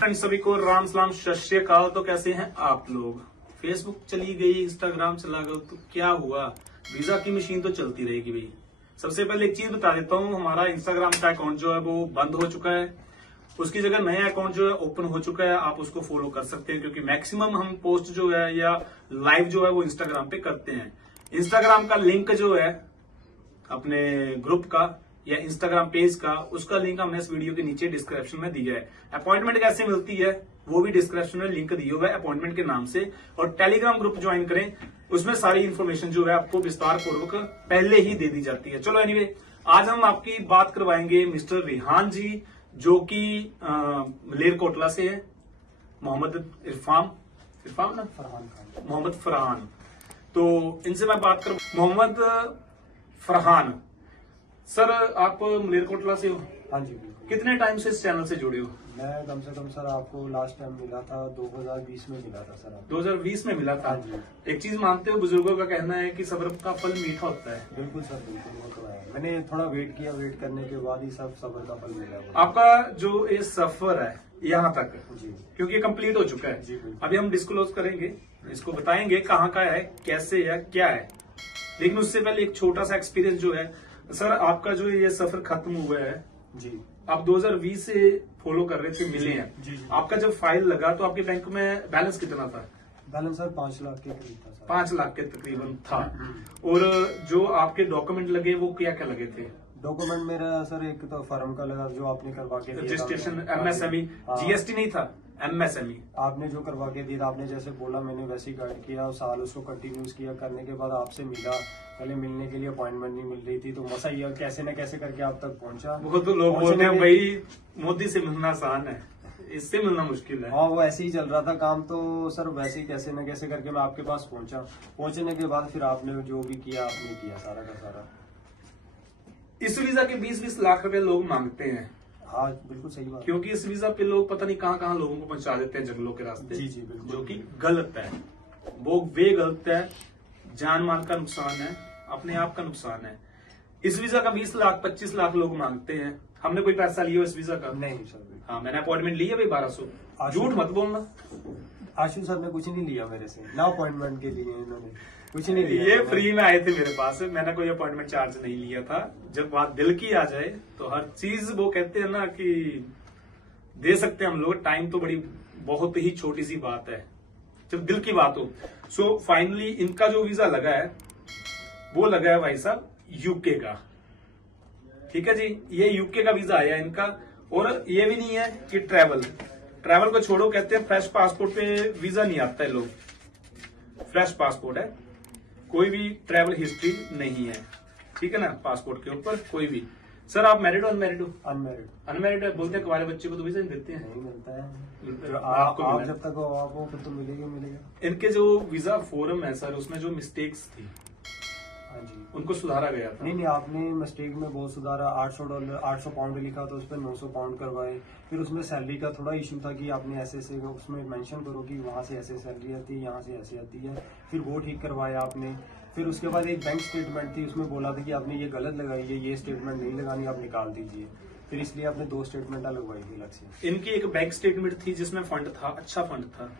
Friends, सभी को राम सलाम सत श्री अकाल। तो कैसे हैं आप लोग? फेसबुक चली गई, इंस्टाग्राम चला गया, तो क्या हुआ? वीजा की मशीन तो चलती रहेगी भाई। सबसे पहले एक चीज बता देता हूँ, हमारा इंस्टाग्राम का अकाउंट जो है वो बंद हो चुका है। उसकी जगह नया अकाउंट जो है ओपन हो चुका है। आप उसको फॉलो कर सकते हैं क्योंकि मैक्सिमम हम पोस्ट जो है या लाइव जो है वो इंस्टाग्राम पे करते हैं। इंस्टाग्राम का लिंक जो है अपने ग्रुप का या इंस्टाग्राम पेज का, उसका लिंक हमने इस वीडियो के नीचे डिस्क्रिप्शन में दिया है। अपॉइंटमेंट कैसे मिलती है वो भी डिस्क्रिप्शन में लिंक दिया हुआ है अपॉइंटमेंट के नाम से। और टेलीग्राम ग्रुप ज्वाइन करें, उसमें सारी इंफॉर्मेशन जो है आपको विस्तार पूर्वक पहले ही दे दी जाती है। चलो एनीवे, आज हम आपकी बात करवाएंगे मिस्टर रिहान जी, जो कि मलेरकोटला से है। मोहम्मद फरहान। तो इनसे मैं बात कर मोहम्मद फरहान सर, आप मलेरकोटला से हो? हाँ जी बिल्कुल। कितने टाइम से इस चैनल से जुड़े हो? मैं कम से कम सर आपको लास्ट टाइम मिला था 2020 में मिला था सर। 2020 में मिला था? हाँ जी। एक चीज मानते हो, बुजुर्गों का कहना है कि सब्र का फल मीठा होता है। बिल्कुल सर, बिल्कुल वो तो है। मैंने थोड़ा वेट किया, वेट करने के बाद ही सब सब्र का फल मिला। आपका जो ये सफर है यहाँ तक जी, क्योंकि ये कंप्लीट हो चुका है। जी बिल्कुल। अभी हम डिस्क्लोज करेंगे, इसको बताएंगे कहाँ का है, कैसे है, क्या है। लेकिन उससे पहले एक छोटा सा एक्सपीरियंस जो है सर, आपका जो ये सफर खत्म हुआ है जी, आप 2020 से फॉलो कर रहे थे, मिले हैं जी, जी। आपका जब फाइल लगा तो आपके बैंक में बैलेंस कितना था? बैलेंस सर 5 लाख के करीब था सर। 5 लाख के तकरीबन था। और जो आपके डॉक्यूमेंट लगे वो क्या क्या लगे थे? डॉक्यूमेंट मेरा सर एक तो फर्म का लगा जो आपने करवा के दिया था। रजिस्ट्रेशन, एमएसएमई, जीएसटी नहीं था, एमएसएमई आपने जो करवा के दिया, आपने जैसे बोला मैंने वैसे ही गाइड किया और साल उसको कंटिन्यूस किया। करने के बाद आपसे मिला, पहले मिलने के लिए अपॉइंटमेंट नहीं मिल रही थी, तो मसा ये कैसे न कैसे करके आप तक पहुंचा। वो तो लोग बोलते हैं भाई मोदी से मिलना आसान है, इससे मिलना मुश्किल है। हाँ, वो ऐसे ही चल रहा था काम, तो सर वैसे ही कैसे न कैसे करके मैं आपके पास पहुंचा। पहुंचने के बाद फिर आपने जो भी किया आपने किया सारा का सारा। इस वीजा के 20-20 लाख रुपए लोग मांगते हैं। हाँ बिल्कुल सही बात। क्योंकि इस वीजा पे लोग पता नहीं कहाँ लोगों को पहुंचा देते हैं जंगलों के रास्ते। जी जी बिल्कुल। जो कि गलत है, वो गलत है। जान माल का नुकसान है, अपने आप का नुकसान है। इस वीजा का 20 लाख 25 लाख लोग मांगते हैं। हमने कोई पैसा लिया इस वीजा का? नहीं सर। हाँ, मैंने अपॉइंटमेंट ली है भाई 1200। झूठ मत बोलना। आशु सर ने कुछ नहीं लिया मेरे से, ना अपॉइंटमेंट के लिए इन्होंने कुछ नहीं लिया। ये फ्री में आए थे मेरे पास, मैंने कोई अपॉइंटमेंट चार्ज नहीं लिया था। जब बात दिल की आ जाए तो हर चीज वो कहते हैं ना कि दे सकते हैं हम लोग। टाइम तो बहुत ही छोटी सी बात है जब दिल की बात हो। सो फाइनली इनका जो वीजा लगा है वो लगा है भाई साहब यूके का। ठीक है जी, ये यूके का वीजा आया इनका। और ये भी नहीं है कि ट्रैवल को छोड़ो, कहते हैं फ्रेश पासपोर्ट पे वीजा नहीं आता है। लोग फ्रेश पासपोर्ट है, कोई भी ट्रैवल हिस्ट्री नहीं है। ठीक है ना, पासपोर्ट के ऊपर कोई भी। सर आप मैरिड हो अनमैरिड हो? अनमैरिड है। बोलते हैं कुंवारे बच्चे को तो वीजा नहीं देते हैं। नहीं मिलता है। आपको आप जब तक हो आपको फिर तो मिलेगा। इनके जो वीजा फॉर्म है सर, उसमें जो मिस्टेक्स थी हाँ जी, उनको सुधारा गया था। नहीं आपने मिस्टेक में बहुत सुधारा। $800 पाउंड लिखा तो उस पर 900 पाउंड करवाए। फिर उसमें सैलरी का थोड़ा इशू था कि आपने ऐसे उसमें मेंशन करो कि वहां से ऐसे सैलरी आती है, यहाँ से ऐसे आती है। फिर वो ठीक करवाया आपने। फिर उसके बाद एक बैंक स्टेटमेंट थी, उसमें बोला था कि आपने ये गलत लगाई है, ये स्टेटमेंट नहीं लगानी, आप निकाल दीजिए। फिर इसलिए आपने 2 स्टेटमेंट लगवाई थी अलग से। इनकी एक बैंक स्टेटमेंट थी जिसमें फंड था, अच्छा फंड था।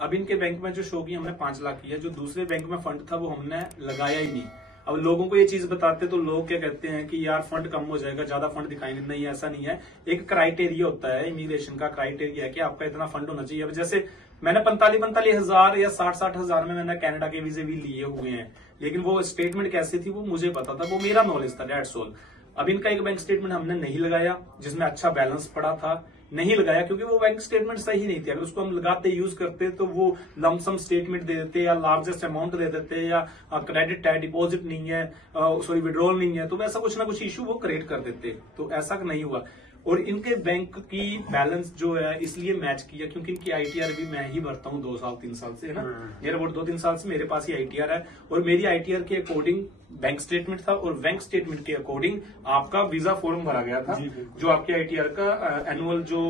अब इनके बैंक में जो शो की हमने 5 लाख किया, जो दूसरे बैंक में फंड था वो हमने लगाया ही नहीं। अब लोगों को ये चीज बताते तो लोग क्या कहते हैं कि यार फंड कम हो जाएगा, ज्यादा फंड दिखाएंगे। नहीं, ऐसा नहीं है। एक क्राइटेरिया होता है, इमिग्रेशन का क्राइटेरिया है कि आपका इतना फंड होना चाहिए। अब जैसे मैंने 45 हजार या 60 हजार में मैंने कनाडा के वीजे भी लिए हुए हैं, लेकिन वो स्टेटमेंट कैसे थी वो मुझे पता था, वो मेरा नॉलेज था, दैट्स ऑल। अब इनका एक बैंक स्टेटमेंट हमने नहीं लगाया जिसमें अच्छा बैलेंस पड़ा था। नहीं लगाया क्योंकि वो बैंक स्टेटमेंट सही नहीं थी। अगर उसको हम लगाते यूज करते तो वो लमसम स्टेटमेंट दे देते या लार्जेस्ट अमाउंट दे देते या क्रेडिट है, डिपॉजिट नहीं है, सॉरी विड्रॉल नहीं है, तो वैसा कुछ ना कुछ इशू वो क्रिएट कर देते। तो ऐसा नहीं हुआ। और इनके बैंक की बैलेंस जो है इसलिए मैच किया क्योंकि इनकी आईटीआर भी मैं ही भरता हूँ 2-3 साल से, है ना। मेरा वोट 2-3 साल से मेरे पास ही आईटीआर है। और मेरी आईटीआर के अकॉर्डिंग बैंक स्टेटमेंट था और बैंक स्टेटमेंट के अकॉर्डिंग आपका वीजा फॉर्म भरा गया था। जो आपके आईटीआर का एनुअल जो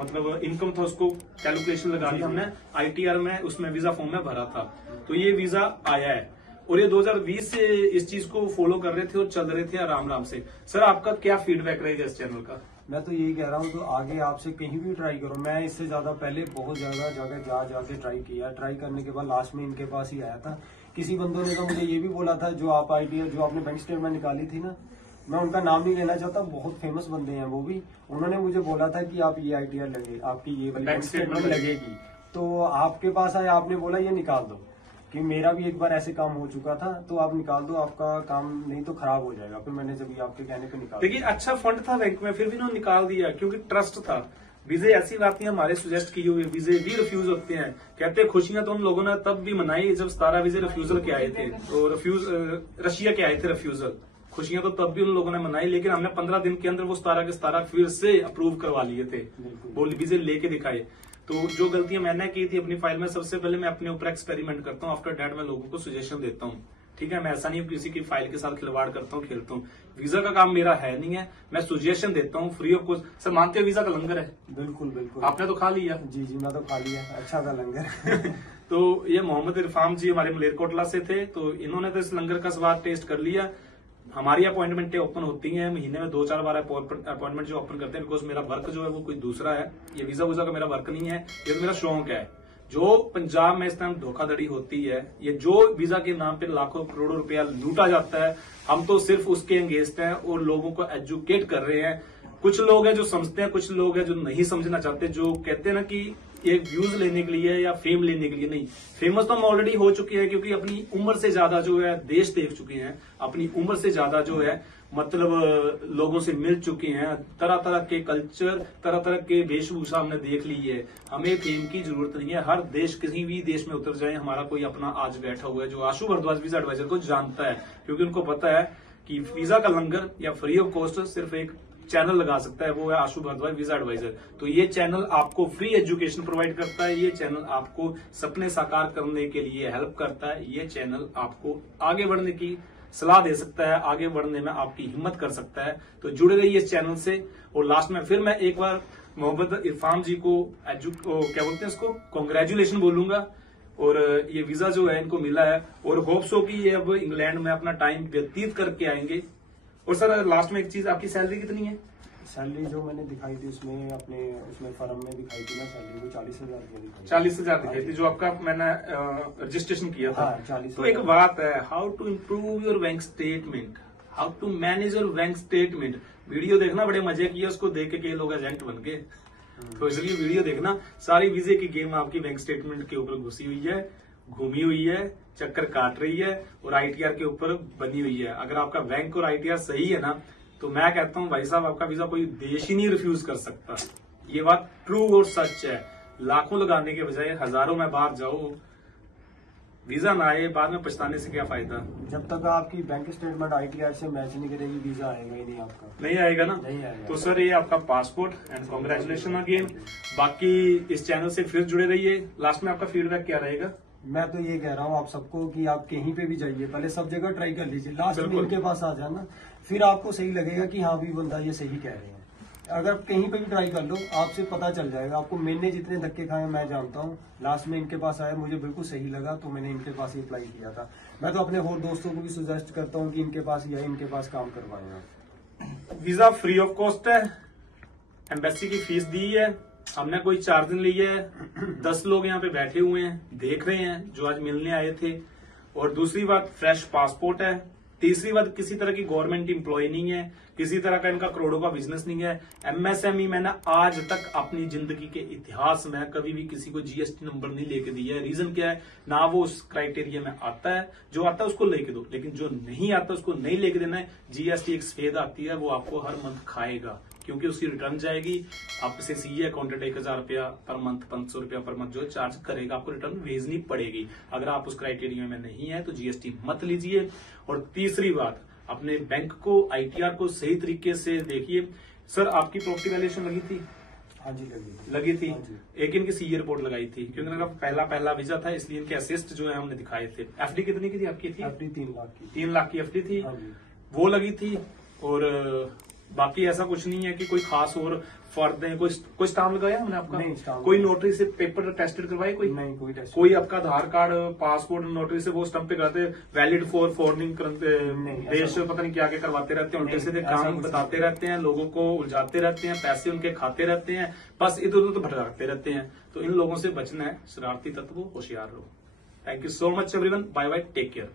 मतलब इनकम था उसको कैलकुलेशन लगा दी हमने आईटीआर में, उसमें वीजा फॉर्म में भरा था। तो ये वीजा आया है और ये 2020 से इस चीज को फॉलो कर रहे थे और चल रहे थे आराम से। सर आपका क्या फीडबैक रहेगा इस चैनल का? मैं तो यही कह रहा हूँ, तो आगे आपसे कहीं भी ट्राई करो। मैं इससे ज्यादा पहले बहुत ज्यादा जगह जाके ट्राई किया। ट्राई करने के बाद लास्ट में इनके पास ही आया था। किसी बंदों ने तो मुझे ये भी बोला था, जो आप आईटीआर जो आपने बैंक स्टेटमेंट निकाली थी ना, मैं उनका नाम नहीं लेना चाहता, बहुत फेमस बंदे हैं वो भी। उन्होंने मुझे बोला था कि आप ये आईटीआर लगे, आपकी ये वाली बैंक स्टेटमेंट लगेगी, तो आपके पास आए, आपने बोला ये निकाल दो, कि मेरा भी एक बार ऐसे काम हो चुका था, तो आप निकाल दो, आपका काम नहीं तो खराब हो जाएगा। फिर मैंने जब आपके कहने पे निकाल देखिए अच्छा फंड था बैंक में, फिर भी उन्होंने निकाल दिया क्योंकि ट्रस्ट था। वीजे ऐसी बात नहीं हमारे सुजेस्ट की हुई, वीजे भी रिफ्यूज होते हैं। कहते हैं खुशियां तो हम लोगों ने तब भी मनाई जब 17 वीजे रिफ्यूजल के आए थे, तो रशिया के आए थे रिफ्यूजल। खुशियां तो तब भी उन लोगों ने मनाई, लेकिन हमने 15 दिन के अंदर वो 17 के 17 फिर से अप्रूव करवा लिए थे, वो वीजे लेके दिखाए। तो जो गलतियां मैंने की थी अपनी फाइल में, सबसे पहले मैं अपने ऊपर एक्सपेरिमेंट करता हूँ, आफ्टर दैट मैं लोगों को सजेशन देता हूँ। ठीक है, मैं ऐसा नहीं किसी की फाइल के साथ खिलवाड़ करता हूँ, खेलता हूँ। वीजा का काम मेरा है नहीं है, मैं सजेशन देता हूँ फ्री ऑफ कॉस्ट। सर मानते हो वीजा का लंगर है? बिल्कुल बिल्कुल। आपने तो खा लिया? जी जी, मैं तो खा लिया, अच्छा था लंगर। तो ये मोहम्मद इरफान जी हमारे मलेरकोटला से थे, तो इन्होंने तो इस लंगर का स्वाद टेस्ट कर लिया। हमारी अपॉइंटमेंटें ओपन होती हैं महीने में 2-4 बार अपॉइंटमेंट जो ओपन करते हैं, बिकॉज मेरा वर्क जो है वो कोई दूसरा है। ये वीजा वूजा का मेरा वर्क नहीं है, ये तो मेरा शौक है। जो पंजाब में इस टाइम धोखाधड़ी होती है, ये जो वीजा के नाम पे लाखों करोड़ों रुपया लूटा जाता है, हम तो सिर्फ उसके अगेंस्ट हैं और लोगों को एजुकेट कर रहे हैं। कुछ लोग हैं जो समझते हैं, कुछ लोग हैं जो नहीं समझना चाहते, जो कहते हैं ना कि ये व्यूज लेने के लिए या फेम लेने के लिए। नहीं, फेमस तो हम ऑलरेडी हो चुके हैं, क्योंकि अपनी उम्र से ज्यादा जो है देश देख चुके हैं, अपनी उम्र से ज्यादा जो है मतलब लोगों से मिल चुके हैं, तरह तरह के कल्चर, तरह तरह के वेशभूषा हमने देख ली है। हमें फेम की जरूरत नहीं है। हर देश, किसी भी देश में उतर जाए, हमारा कोई अपना आज बैठा हुआ है जो आशु भारद्वाज वीजा एडवाइजर को जानता है, क्योंकि उनको पता है कि वीजा का लंगर या फ्री ऑफ कॉस्ट सिर्फ एक चैनल लगा सकता है, वो है आशु भारद्वाज वीजा एडवाइजर। तो ये चैनल आपको फ्री एजुकेशन प्रोवाइड करता है, ये चैनल आपको सपने साकार करने के लिए हेल्प करता है, ये चैनल आपको आगे बढ़ने की सलाह दे सकता है, आगे बढ़ने में आपकी हिम्मत कर सकता है। तो जुड़े रहिए इस चैनल से। और लास्ट में फिर मैं एक बार मोहम्मद इरफान जी को क्या बोलते हैं इसको, कॉन्ग्रेचुलेशन बोलूंगा। और ये वीजा जो है इनको मिला है, और होप सो कि ये अब इंग्लैंड में अपना टाइम व्यतीत करके आएंगे। और सर लास्ट में एक चीज, आपकी सैलरी कितनी है? सैलरी जो मैंने दिखाई थी उसमें, अपने उसमें फर्म में दिखाई थी ना, सैलरी वो 40,000 दिखाई। 40,000 दिखाई थी, जो आपका मैंने रजिस्ट्रेशन किया था। हाँ, 40,000। तो एक बात है, how to improve your bank statement, how to manage your bank statement. Video देखना, बड़े मजे किए उसको देख के कई लोग एजेंट बन गए। तो इसलिए वीडियो देखना, सारी वीजे की गेम आपकी बैंक स्टेटमेंट के ऊपर घुसी हुई है, घूमी हुई है, चक्कर काट रही है, और आईटीआर के ऊपर बनी हुई है। अगर आपका बैंक और आईटीआर सही है ना, तो मैं कहता हूं भाई साहब, आपका वीजा कोई देश ही नहीं रिफ्यूज कर सकता। ये बात ट्रू और सच है। लाखों लगाने के बजाय हजारों में बाहर जाओ, वीजा ना आए, बाद में पछताने से क्या फायदा। जब तक आपकी बैंक स्टेटमेंट आईटीआर से मैच नहीं करेगी, वीजा आएगा ही नहीं आपका। नहीं आएगा ना? नहीं आएगा। तो सर ये आपका पासपोर्ट, एंड कॉन्ग्रेचुलेशन अगेन। बाकी इस चैनल से फिर जुड़े रहिए। लास्ट में आपका फीडबैक क्या रहेगा? मैं तो ये कह रहा हूँ आप सबको कि आप कहीं पे भी जाइए, पहले सब जगह ट्राई कर लीजिए, लास्ट में इनके पास आ जाना, फिर आपको सही लगेगा कि हाँ भी बंदा ये सही कह रहे हैं। अगर कहीं पे भी ट्राई कर लो, आपसे पता चल जाएगा। आपको मैंने जितने धक्के खाए मैं जानता हूँ, लास्ट में इनके पास आया, मुझे बिल्कुल सही लगा, तो मैंने इनके पास ही अप्लाई किया था। मैं तो अपने और दोस्तों को भी सजेस्ट करता हूँ कि इनके पास या इनके पास काम करवाएं। वीजा फ्री ऑफ कॉस्ट है, एम्बेसी की फीस दी है, हमने कोई 4 दिन लिए है। 10 लोग यहाँ पे बैठे हुए हैं, देख रहे हैं, जो आज मिलने आए थे। और दूसरी बात, फ्रेश पासपोर्ट है। तीसरी बात, किसी तरह की गवर्नमेंट एम्प्लॉय नहीं है, किसी तरह का इनका करोड़ों का बिजनेस नहीं है। एमएसएमई मैंने आज तक अपनी जिंदगी के इतिहास में कभी भी किसी को जीएसटी नंबर नहीं लेके दिया है। रीजन क्या है? ना वो उस क्राइटेरिया में आता है, जो आता है उसको लेके दो, लेकिन जो नहीं आता उसको नहीं लेके देना है। जीएसटी एक सफेद आती है, वो आपको हर मंथ खाएगा, क्योंकि उसकी रिटर्न जाएगी। आपसे सीए अकाउंटेंट 1,000 रुपया पर मंथ, 500 रुपया पर मंथ जो चार्ज करेगा, आपको रिटर्न भेजनी पड़ेगी। अगर आप उस क्राइटेरिया में नहीं है तो जीएसटी मत लीजिए। और तीसरी बात, अपने बैंक को, आईटीआर को सही तरीके से देखिए। सर आपकी प्रॉपर्टी वैल्यूएशन लगी थी? हाँ जी, लगी थी। हाँ जी। एक इनकी सीए रिपोर्ट लगाई थी, क्योंकि इनका पहला वीजा था, इसलिए इनके असिस्ट जो है हमने दिखाए थे। एफडी कितनी की थी आपकी? थी एफडी 3 लाख की। 3 लाख की एफडी थी, हाँ जी। वो लगी थी। और बाकी ऐसा कुछ नहीं है कि कोई खास और फॉर दें, कोई स्टाम्प लगाया हमने आपका? नहीं, स्टाम्प कोई नहीं। नोटरी से पेपर टेस्टेड करवाए? कोई नहीं, कोई टेस्ट कोई आपका आधार कार्ड, पासपोर्ट नोटरी से वो स्टम्प पे कराते, वैलिड फॉर फॉरनिंग नहीं, देश ऐसा- पता नहीं क्या क्या करवाते रहते हैं, उल्टे नहीं, सीधे ऐसा काम कुछ बताते नहीं। रहते हैं, लोगों को उलझाते रहते हैं, पैसे उनके खाते रहते हैं, बस इधर उधर तो भटकाते रहते हैं। तो इन लोगों से बचना है, शरारती तत्व, होशियार रहो। Thank you so much everyone, bye bye, take care.